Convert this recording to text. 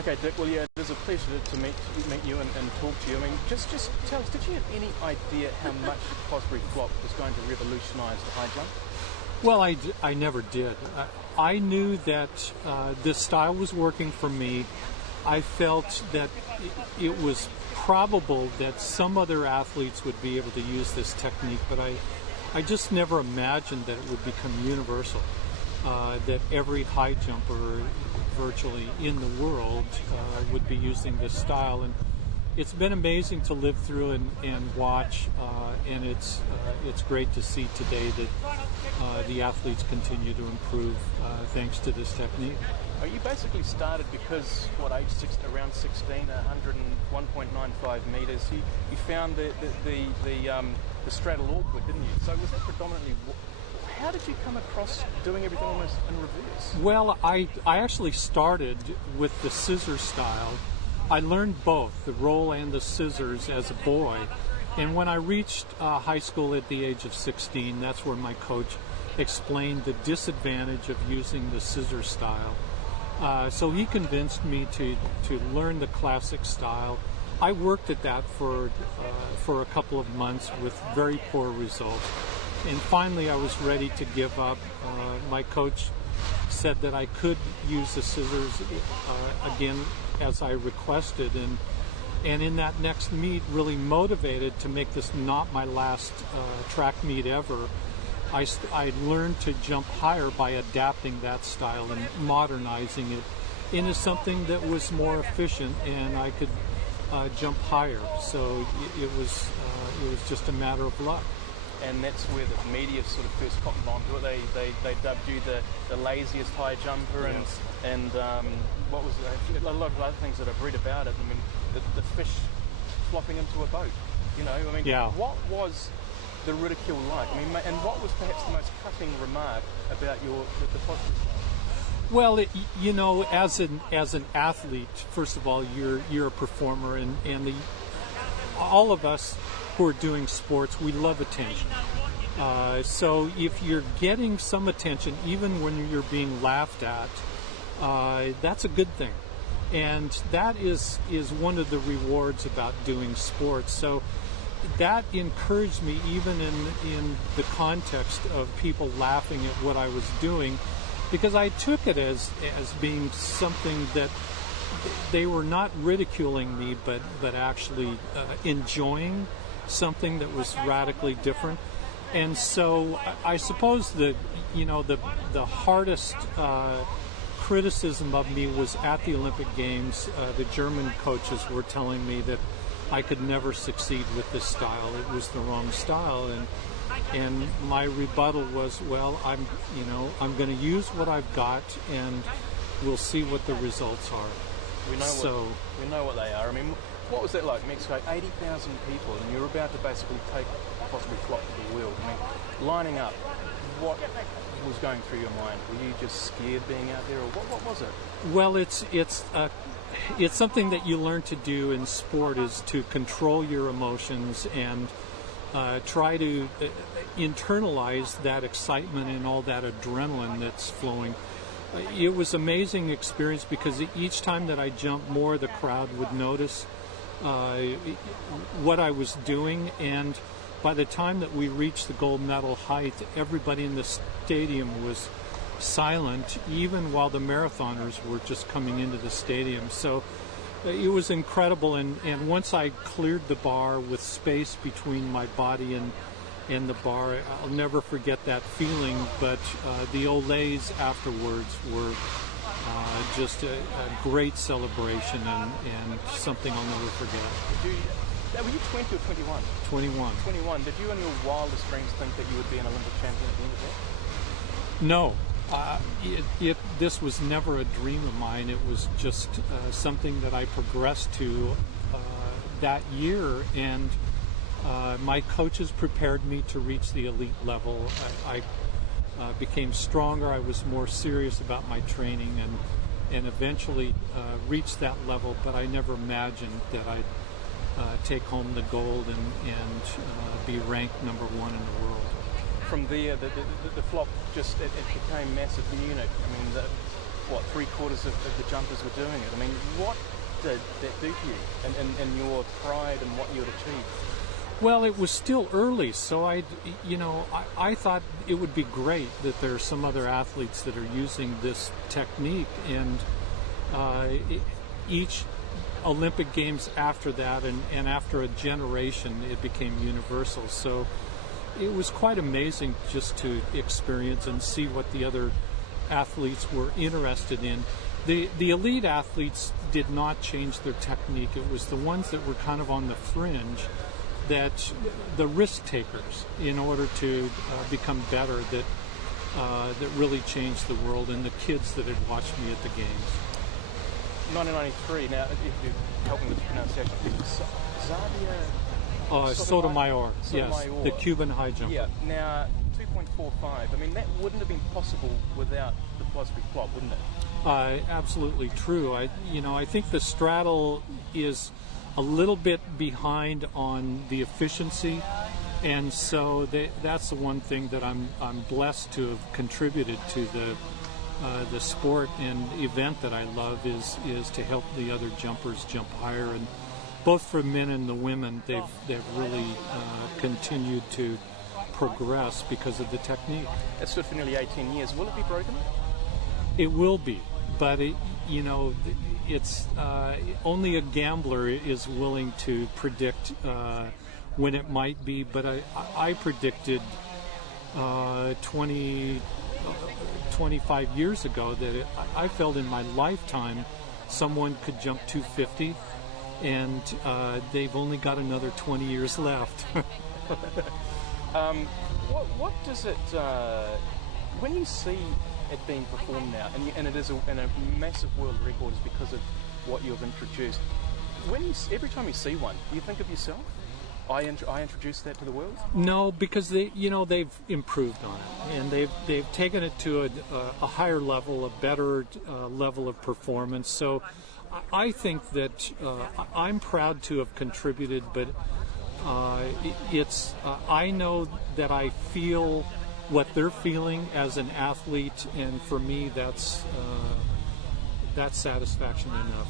Okay, Dick, well, yeah, it is a pleasure to meet you and talk to you. I mean, just tell us, did you have any idea how much Fosbury flop was going to revolutionise the high jump? Well, I never did. I knew that this style was working for me. I felt that it was probable that some other athletes would be able to use this technique, but I just never imagined that it would become universal, that every high jumper virtually in the world would be using this style. And it's been amazing to live through and watch, and it's great to see today that the athletes continue to improve thanks to this technique. Oh, you basically started because, around 16, 101.95 metres. You found the straddle awkward, didn't you? So was that predominantly? How did you come across doing everything almost in reverse? Well, I actually started with the scissor style. I learned both, the roll and the scissors, as a boy. And when I reached high school at the age of 16, that's where my coach explained the disadvantage of using the scissor style. So he convinced me to learn the classic style. I worked at that for a couple of months with very poor results. And finally I was ready to give up. My coach said that I could use the scissors again as I requested, and in that next meet, really motivated to make this not my last track meet ever. I learned to jump higher by adapting that style and modernizing it into something that was more efficient, and I could jump higher. So it was just a matter of luck. And that's where the media sort of first cottoned on to it. They dubbed you the laziest high jumper, yes. and what was a lot of other things that I've read about it. I mean, the fish flopping into a boat. You know, I mean, yeah. What was the ridicule like? I mean, and what was perhaps the most cutting remark about the Fosbury style? Well, as an athlete, first of all, you're a performer, and all of us who are doing sports, we love attention. So if you're getting some attention, even when you're being laughed at, that's a good thing. And that is one of the rewards about doing sports. So that encouraged me, even in the context of people laughing at what I was doing, because I took it as being something that they were not ridiculing me, but actually enjoying something that was radically different. And so I suppose that the hardest criticism of me was at the Olympic Games. The German coaches were telling me that I could never succeed with this style. It was the wrong style, and my rebuttal was, well, I'm going to use what I've got, and we'll see what the results are. We know what they are. I mean, what was that like? Mexico, 80,000 people, and you're about to basically take Fosbury flop to the world. I mean, lining up, what was going through your mind? Were you just scared being out there, or what was it? Well, it's something that you learn to do in sport, is to control your emotions and try to internalize that excitement and all that adrenaline that's flowing. It was an amazing experience because each time that I jumped, more the crowd would notice what I was doing, and by the time that we reached the gold medal height, everybody in the stadium was silent, even while the marathoners were just coming into the stadium. So it was incredible, and once I cleared the bar with space between my body and the bar, I'll never forget that feeling. But the Olays afterwards were just a great celebration and something I'll never forget. Were you 20 or 21? 21. 21. Did you in your wildest dreams think that you would be an Olympic champion at the end of that? No. This was never a dream of mine. It was just something that I progressed to that year, and my coaches prepared me to reach the elite level. I became stronger. I was more serious about my training, and eventually reached that level, but I never imagined that I'd take home the gold and be ranked number one in the world. From there, the flop just it became massive. Munich. I mean, what, 3/4 of the jumpers were doing it. I mean, what did that do to you and your pride and what you had achieved? Well, it was still early, so I thought it would be great that there are some other athletes that are using this technique, and each Olympic Games after that, and after a generation, it became universal. So it was quite amazing just to experience and see what the other athletes were interested in. The elite athletes did not change their technique. It was the ones that were kind of on the fringe, that the risk takers, in order to become better, that really changed the world, and the kids that had watched me at the games. 1993. Now, if you help me with the pronunciation, Sotomayor, yes, the Cuban high jumper. Yeah. Now, 2.45. I mean, that wouldn't have been possible without the Fosbury flop, wouldn't it? Absolutely true. I think the straddle is a little bit behind on the efficiency, and so that's the one thing that I'm blessed to have contributed to the sport and event that I love is to help the other jumpers jump higher, and both for men and the women, they've really continued to progress because of the technique. It stood for nearly 18 years. Will it be broken? It will be, but it's only a gambler is willing to predict when it might be. But I predicted 25 years ago that I felt in my lifetime someone could jump 250, and they've only got another 20 years left. What does it, when you see it being performed now, and it is a massive world record, is because of what you have introduced. Every time you see one, do you think of yourself? I introduced that to the world? No, because they've improved on it, and they've taken it to a higher level, a better level of performance. So I think that I'm proud to have contributed, but I know that I feel what they're feeling as an athlete, and for me, that's satisfaction enough.